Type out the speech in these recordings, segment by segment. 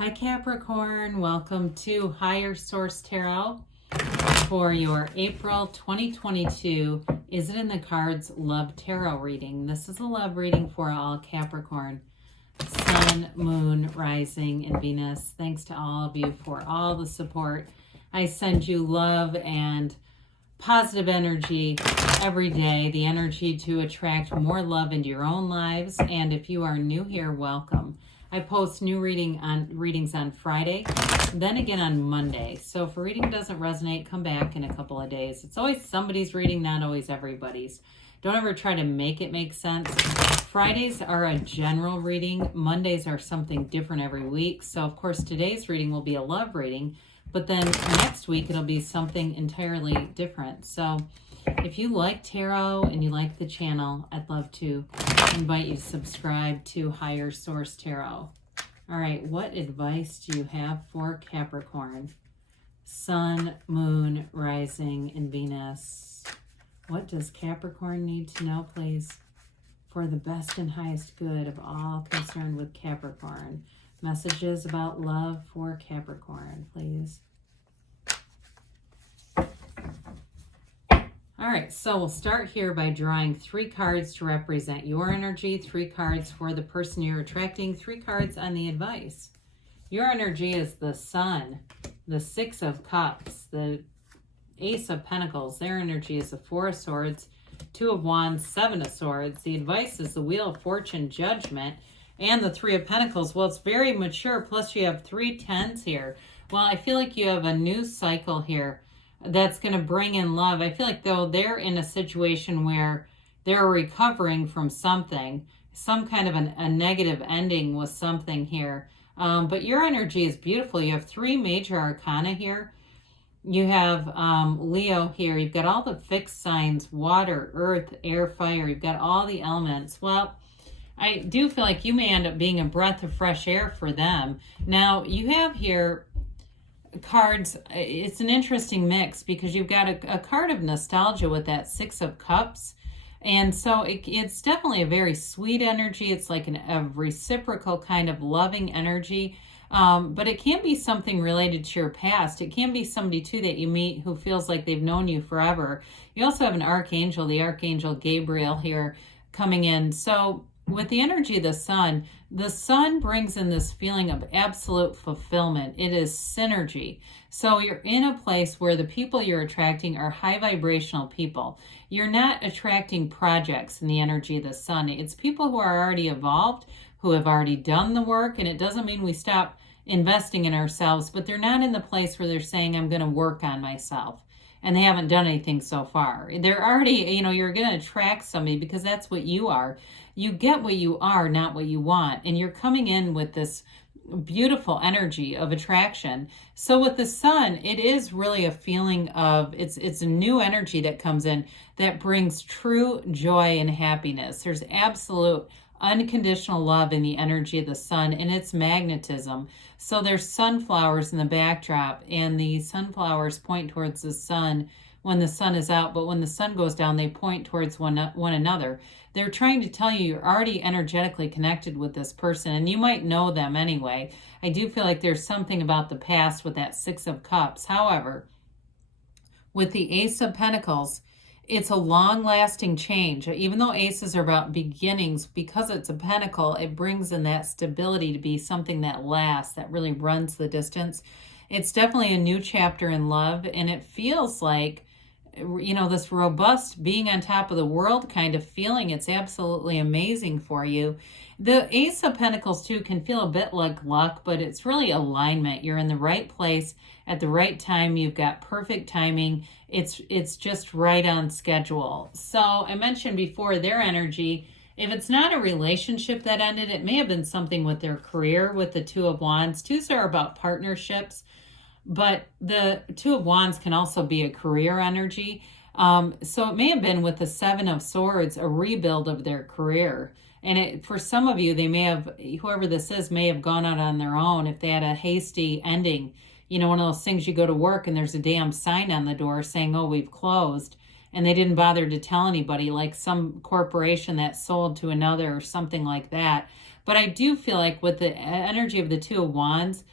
Hi Capricorn, welcome to Higher Source Tarot for your April 2022 Is It in the Cards Love Tarot reading. This is a love reading for all Capricorn, Sun, Moon, Rising, and Venus. Thanks to all of you for all the support. I send you love and positive energy every day, the energy to attract more love into your own lives. And if you are new here, welcome. I post new readings on Friday, then again on Monday. So if a reading doesn't resonate, come back in a couple of days. It's always somebody's reading, not always everybody's. Don't ever try to make it make sense. Fridays are a general reading. Mondays are something different every week. So of course today's reading will be a love reading, but then next week it'll be something entirely different. So if you like tarot and you like the channel, I'd love to invite you to subscribe to Higher Source Tarot. All right, what advice do you have for Capricorn? Sun, Moon, Rising, and Venus. What does Capricorn need to know, please, for the best and highest good of all concerned with Capricorn? Messages about love for Capricorn, please. All right, so we'll start here by drawing 3 cards to represent your energy, 3 cards for the person you're attracting, 3 cards on the advice. Your energy is the Sun, the 6 of Cups, the Ace of Pentacles. Their energy is the 4 of Swords, 2 of Wands, 7 of Swords. The advice is the Wheel of Fortune, Judgment, and the 3 of Pentacles. Well, it's very mature, plus you have 3 tens here. Well, I feel like you have a new cycle here that's going to bring in love. I feel like, though, they're in a situation where they're recovering from something, some kind of a negative ending with something here. But your energy is beautiful. You have 3 major arcana here. You have Leo here. You've got all the fixed signs, water, earth, air, fire. You've got all the elements. Well, I do feel like you may end up being a breath of fresh air for them. Now, you have here cards. It's an interesting mix because you've got a card of nostalgia with that 6 of Cups, and so it's definitely a very sweet energy. It's like a reciprocal kind of loving energy, but it can be something related to your past. It can be somebody too that you meet who feels like they've known you forever. You also have an archangel, the Archangel Gabriel here coming in. So with the energy of the Sun brings in this feeling of absolute fulfillment. It is synergy. So you're in a place where the people you're attracting are high vibrational people. You're not attracting projects in the energy of the Sun. It's people who are already evolved, who have already done the work, and it doesn't mean we stop investing in ourselves, but they're not in the place where they're saying, I'm going to work on myself. And they haven't done anything so far. They're already, you're going to attract somebody because that's what you are. You get what you are, not what you want. And you're coming in with this beautiful energy of attraction. So with the Sun, it is really a feeling of, it's a new energy that comes in that brings true joy and happiness. There's absolute unconditional love in the energy of the Sun and its magnetism. So there's sunflowers in the backdrop, and the sunflowers point towards the Sun when the sun is out, but when the sun goes down, they point towards one another. They're trying to tell you you're already energetically connected with this person, and you might know them anyway. I do feel like there's something about the past with that 6 of Cups. However, with the Ace of Pentacles, it's a long-lasting change. Even though aces are about beginnings, because it's a pentacle, it brings in that stability to be something that lasts, that really runs the distance. It's definitely a new chapter in love, and it feels like, this robust being on top of the world kind of feeling. It's absolutely amazing for you. The Ace of Pentacles, too, can feel a bit like luck, but it's really alignment. You're in the right place at the right time. You've got perfect timing. It's just right on schedule. So I mentioned before their energy, if it's not a relationship that ended, it may have been something with their career with the 2 of Wands. 2s are about partnerships, but the 2 of Wands can also be a career energy. So it may have been with the 7 of Swords, a rebuild of their career. And for some of you, they may have, whoever this is, may have gone out on their own if they had a hasty ending. One of those things you go to work and there's a damn sign on the door saying, oh, we've closed. And they didn't bother to tell anybody, like some corporation that sold to another or something like that. But I do feel like with the energy of the Two of Wands,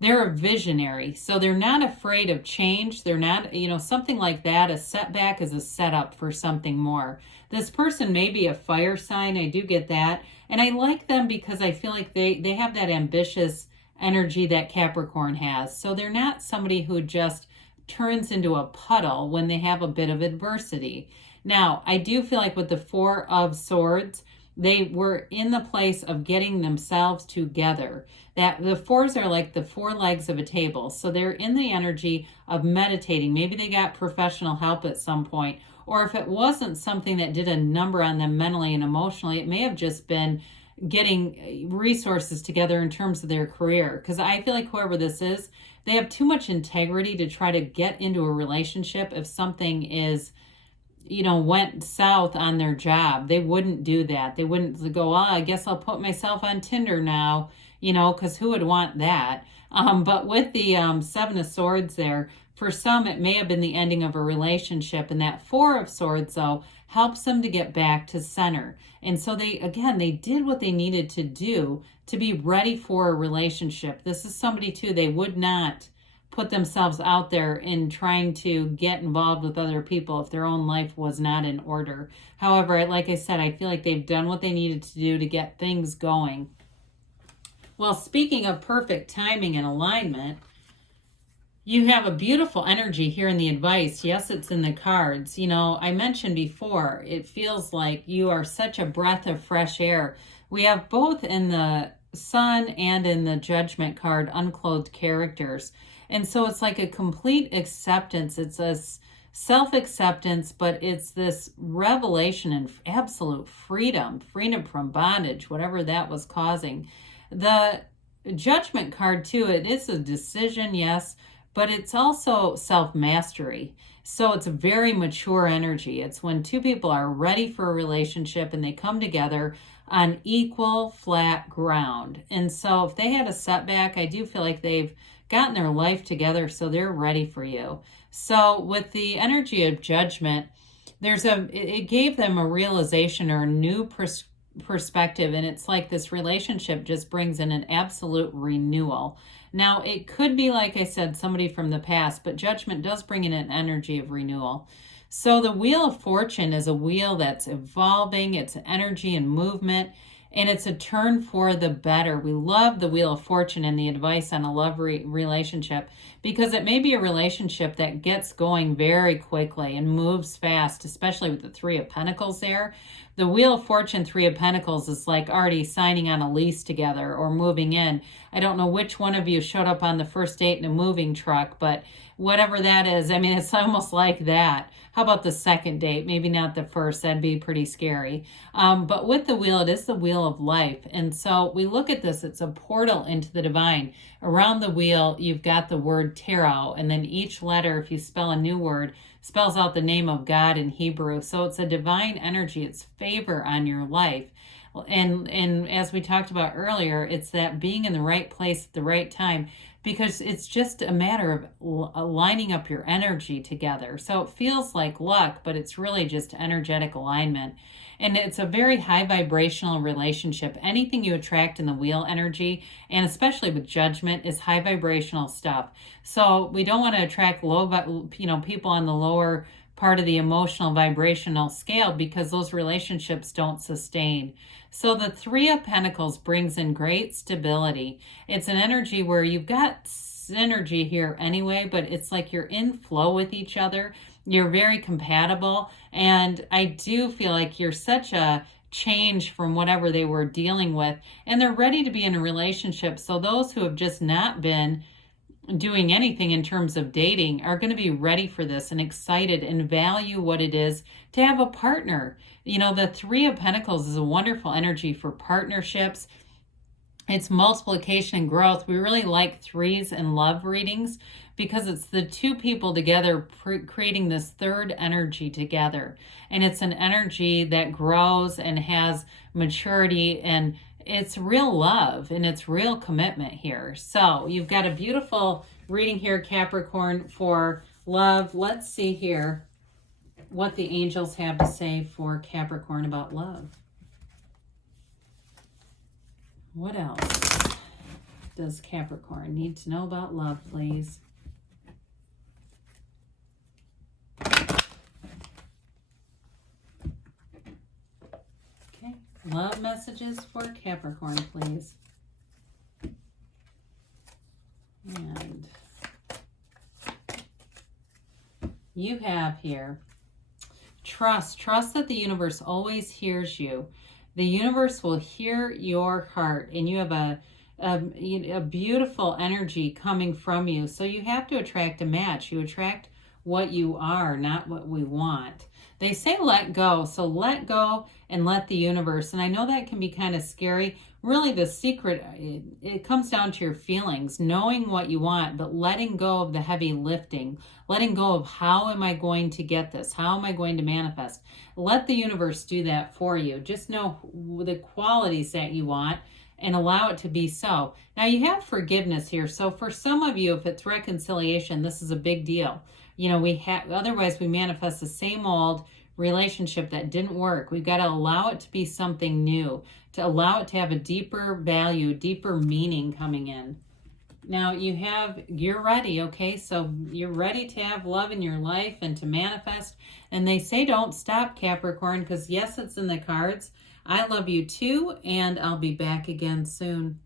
they're a visionary. So they're not afraid of change. They're not, something like that. A setback is a setup for something more. This person may be a fire sign. I do get that. And I like them because I feel like they have that ambitious energy that Capricorn has. So they're not somebody who just turns into a puddle when they have a bit of adversity. Now, I do feel like with the Four of Swords, they were in the place of getting themselves together. That the fours are like the four legs of a table. So they're in the energy of meditating. Maybe they got professional help at some point. Or if it wasn't something that did a number on them mentally and emotionally, it may have just been getting resources together in terms of their career. Because I feel like whoever this is, they have too much integrity to try to get into a relationship if something is, went south on their job. They wouldn't do that. They wouldn't go, I guess I'll put myself on Tinder now, because who would want that? But with the Seven of Swords there, for some, it may have been the ending of a relationship. And that Four of Swords, though, helps them to get back to center. And so they did what they needed to do to be ready for a relationship. This is somebody, too, they would not put themselves out there in trying to get involved with other people if their own life was not in order. However, like I said, I feel like they've done what they needed to do to get things going. Well, speaking of perfect timing and alignment, you have a beautiful energy here in the advice. Yes, it's in the cards. I mentioned before, it feels like you are such a breath of fresh air. We have both in the Sun and in the Judgment card, unclothed characters. And so it's like a complete acceptance. It's a self-acceptance, but it's this revelation and absolute freedom from bondage, whatever that was causing. The Judgment card, too, it is a decision, yes, but it's also self-mastery. So it's a very mature energy. It's when two people are ready for a relationship and they come together on equal, flat ground. And so if they had a setback, I do feel like they've gotten their life together, so they're ready for you. So with the energy of Judgment, it gave them a realization or a new perspective, and it's like this relationship just brings in an absolute renewal. Now, it could be, like I said, somebody from the past, but Judgment does bring in an energy of renewal. So the Wheel of Fortune is a wheel that's evolving, it's energy and movement, and it's a turn for the better. We love the Wheel of Fortune and the advice on a love relationship because it may be a relationship that gets going very quickly and moves fast, especially with the Three of Pentacles there. The Wheel of Fortune, Three of Pentacles is like already signing on a lease together or moving in. I don't know which one of you showed up on the first date in a moving truck, but whatever that is, it's almost like that. How about the second date? Maybe not the first. That'd be pretty scary. But with the wheel, it is the wheel of life. And so we look at this. It's a portal into the divine. Around the wheel, you've got the word tarot. And then each letter, if you spell a new word, spells out the name of God in Hebrew. So it's a divine energy. It's favor on your life. And as we talked about earlier, it's that being in the right place at the right time, because it's just a matter of lining up your energy together. So it feels like luck, but it's really just energetic alignment. And it's a very high vibrational relationship. Anything you attract in the wheel energy, and especially with Judgment, is high vibrational stuff. So we don't want to attract people on the lower part of the emotional vibrational scale, because those relationships don't sustain. So the Three of Pentacles brings in great stability. It's an energy where you've got synergy here anyway, but it's like you're in flow with each other. You're very compatible. And I do feel like you're such a change from whatever they were dealing with, and they're ready to be in a relationship. So those who have just not been doing anything in terms of dating are going to be ready for this and excited and value what it is to have a partner. The Three of Pentacles is a wonderful energy for partnerships. It's multiplication and growth. We really like threes and love readings because it's the two people together creating this third energy together. And it's an energy that grows and has maturity, and it's real love and it's real commitment here. So you've got a beautiful reading here, Capricorn, for love. Let's see here what the angels have to say for Capricorn about love. What else does Capricorn need to know about love, please? Okay, love messages for Capricorn, please. And you have here, trust that the universe always hears you. The universe will hear your heart, and you have a beautiful energy coming from you. So you have to attract a match. You attract what you are, not what we want. They say let go, so let go and let the universe. And I know that can be kind of scary. Really, the secret, it comes down to your feelings, knowing what you want, but letting go of the heavy lifting, letting go of how am I going to get this? How am I going to manifest? Let the universe do that for you. Just know the qualities that you want and allow it to be so. Now you have forgiveness here. So for some of you, if it's reconciliation, this is a big deal. You know, otherwise we manifest the same old relationship that didn't work. We've got to allow it to be something new, to allow it to have a deeper value, deeper meaning coming in. Now you're ready, okay? So you're ready to have love in your life and to manifest. And they say don't stop, Capricorn, because yes, it's in the cards. I love you too, and I'll be back again soon.